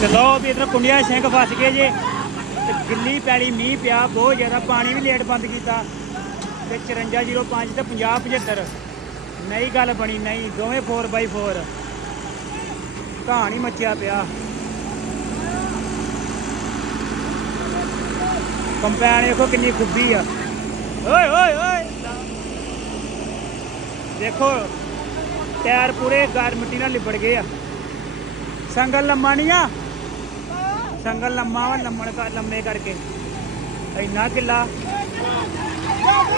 ਤੇ ਲੋ ਵੀ ਇਧਰ ਕੁੰਡੀਆਂ ਸਿੰਘ ਫਸ ਗਏ ਜੇ। ਤੇ ਗਿੱਲੀ ਪੈਲੀ ਮੀਂਹ ਪਿਆ, ਬਹੁਤ ਜ਼ਿਆਦਾ ਪਾਣੀ ਵੀ ਲੇਟ ਬੰਦ ਕੀਤਾ। ਤੇ 5405 ਤੇ 5075 ਨਹੀਂ ਗੱਲ ਬਣੀ, ਨਹੀਂ। ਦੋਵੇਂ 4x4 ਕਹਾਣੀ ਮੱਚਿਆ ਪਿਆ। ਕੰਪੈਨ ਦੇਖੋ ਕਿੰਨੀ ਖੁੱਬੀ ਆ। ਓਏ ਓਏ ਓਏ। ਦੇਖੋ, ਟਾਇਰ ਪੂਰੇ ਗਾਰ ਮਿੱਟੀ ਨਾਲ ਲਿਬੜ ਗਏ ਆ। ਸੰਗਲ ਲੰਮਾ ਨਹੀਂ ਆ। ਸੰਗਲ ਲੰਮਾ ਵਾ, ਲੰਮਣ ਕਰ ਲੰਮੇ ਕਰਕੇ। ਇੰਨਾ ਕਿੱਲਾ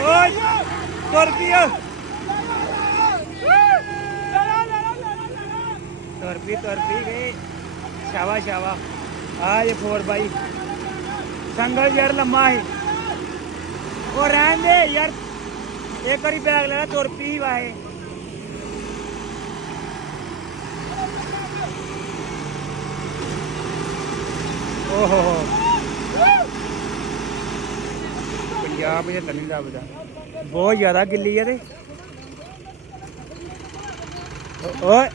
ਓਏ, ਤੁਰ ਪੀਓ ਤੁਰ ਪੀ ਤੁਰ ਪੀ ਗਏ ਸ਼ਾਵਾ ਸ਼ਾਵਾ ਆ ਇਹ 4 ਬਾਈ। ਸੰਗਲ ਯਾਰ ਲੰਮਾ ਹੈ ਉਹ ਰਹਿਣ ਦੇ ਯਾਰ। ਇੱਕ ਵਾਰੀ ਬੈਗ ਲੈਣਾ ਤੁਰ ਪੀ ਵਾਏ ਓਹੋ ਹੋ। ਪੰਜਾਬ ਇਹ ਤਨੀ ਲੱਭਦਾ। ਬਹੁਤ ਜ਼ਿਆਦਾ ਗਿੱਲੀ ਹੈ ਤੇ। ਓਏ।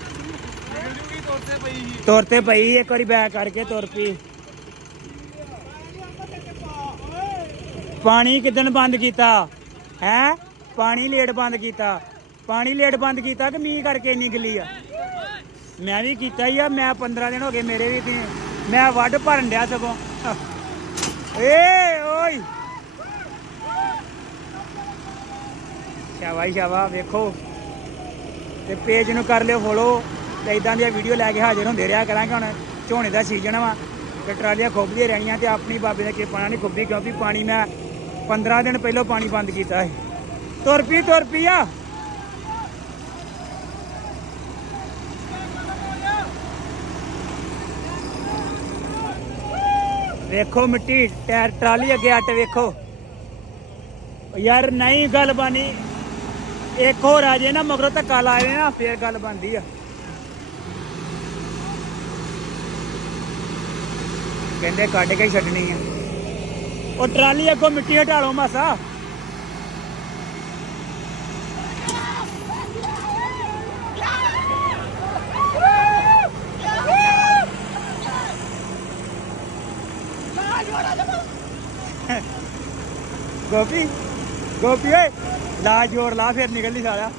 ਤੁਰ ਤੇ ਪਈ ਇੱਕ ਵਾਰੀ ਬੈਗ ਕਰਕੇ ਤੁਰ ਪਈ। ਪਾਣੀ ਕਿਦਨ ਬੰਦ ਕੀਤਾ? ਹੈ? ਪਾਣੀ ਲੇਟ ਬੰਦ ਕੀਤਾ। ਪਾਣੀ ਲੇਟ ਬੰਦ ਕੀਤਾ ਕਿ ਮੀਂਹ ਕਰਕੇ ਇੰਨੀ ਗਿੱਲੀ ਆ? ਮੈਂ ਵੀ ਕੀਤਾ ਹੀ ਆ ਮੈਂ 15 ਦਿਨ ਹੋ ਗਏ ਮੇਰੇ ਵੀ ਤੇ ਮੈਂ ਵੱਢ ਭਰਨ ਡਿਆ ਸਗੋਂ। ਏ ਓਏ। ਸ਼ਾਬਾਸ਼ ਸ਼ਾਬਾ ਵੇਖੋ। ਤੇ ਪੇਜ ਨੂੰ ਕਰ ਲਿਓ ਫੋਲੋ ਤੇ ਇਦਾਂ ਦੀਆਂ ਵੀਡੀਓ ਲੈ ਕੇ ਹਾਜ਼ਰ ਹੁੰਦੇ ਰਿਹਾ ਕਰਾਂਗੇ ਹੁਣ। ਝੋਨੇ ਦਾ ਸੀਜ਼ਨ ਵਾ ਤੇ ਟਰਾਲੀਆਂ ਖੋਬਦੀਆਂ ਰਹਿਣੀਆਂ ਤੇ ਆਪਣੀ ਬਾਬੇ ਦਾ ਕਿਰਪਾ ਨਾਲ ਨਹੀਂ ਖੁੱਬੀ ਕਿਉਂਕਿ ਪਾਣੀ ਮੈਂ 15 ਦਿਨ ਪਹਿਲਾਂ ਪਾਣੀ ਬੰਦ ਕੀਤਾ ਹੈ ਤੁਰ ਪੀ ਤੁਰ ਪੀ ਆ। ਵੇਖੋ ਮਿੱਟੀ, ਟਾਇਰ ਟਰਾਲੀ ਅੱਗੇ ਅੱਟ ਵੇਖੋ। ਯਾਰ ਨਹੀਂ ਗੱਲ ਬਾਨੀ। ਇੱਕ ਹੋਰ ਆ ਜੇ ਨਾ, ਮਗਰੋਂ ਧੱਕਾ ਲਾ ਜੇ ਨਾ ਫੇਰ ਗੱਲ ਬਣਦੀ ਆ। ਕਹਿੰਦੇ ਕੱਢ ਕੇ ਛੱਡਣੀ ਆ। ਉਹ ਟਰਾਲੀ ਅੱਗੋਂ ਮਿੱਟੀ ਹਟਾ ਲਓ ਮਾਸਾ। ਗੋਪੀ ਗੋਪੀ ਓਏ ਲਾ ਜੋੜ ਲਾ ਫਿਰ ਨਿਕਲਦੀ ਸਾਰਾ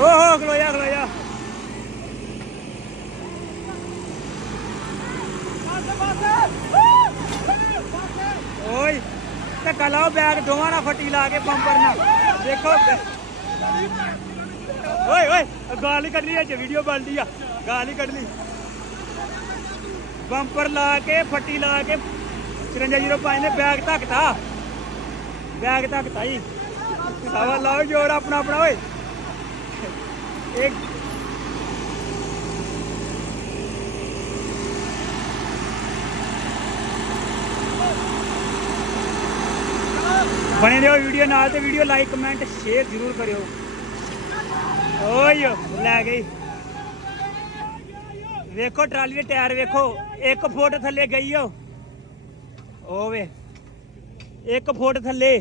ਓਹੋ ਖਲੋਇਆ ਖਲੋਇਆ ਓਏ, ਧੱਕਾ ਲਾਓ, ਬੈਗ ਦੋਵਾਂ ਨਾਲ ਫੱਟੀ ਲਾ ਕੇ ਬੰਪਰ ਨਾਲ। ਦੇਖੋ ਓਏ ਓਏ, ਗਾਲ ਹੀ ਕੱਢਣੀ ਅੱਜ ਵੀਡੀਓ ਬਣਦੀ ਆ। ਗਾਲ ਹੀ ਕੱਢ ਲਈ ਬੰਪਰ ਲਾ ਕੇ, ਫੱਟੀ ਲਾ ਕੇ 5405 ਨੇ ਬੈਗ ਧੱਕਤਾ। ਬੈਗ ਧੱਕਤਾ ਜੀ। ਸਵਾ ਲਾਓ ਜੋੜ ਆਪਣਾ ਆਪਣਾ, ਓਏ। ਇੱਕ ਬਣੇ ਰਹੋ ਵੀਡੀਓ ਨਾਲ ਤੇ ਵੀਡੀਓ ਲਾਈਕ, ਕਮੈਂਟ, ਸ਼ੇਅਰ ਜ਼ਰੂਰ ਕਰਿਓ। ਓਏ, ਲੈ ਗਈ। ਵੇਖੋ ਟਰਾਲੀ ਦੇ ਟਾਇਰ ਵੇਖੋ। 1 ਫੁੱਟ ਥੱਲੇ ਗਈ ਓ। ਉਹ 1 ਫੁੱਟ ਥੱਲੇ।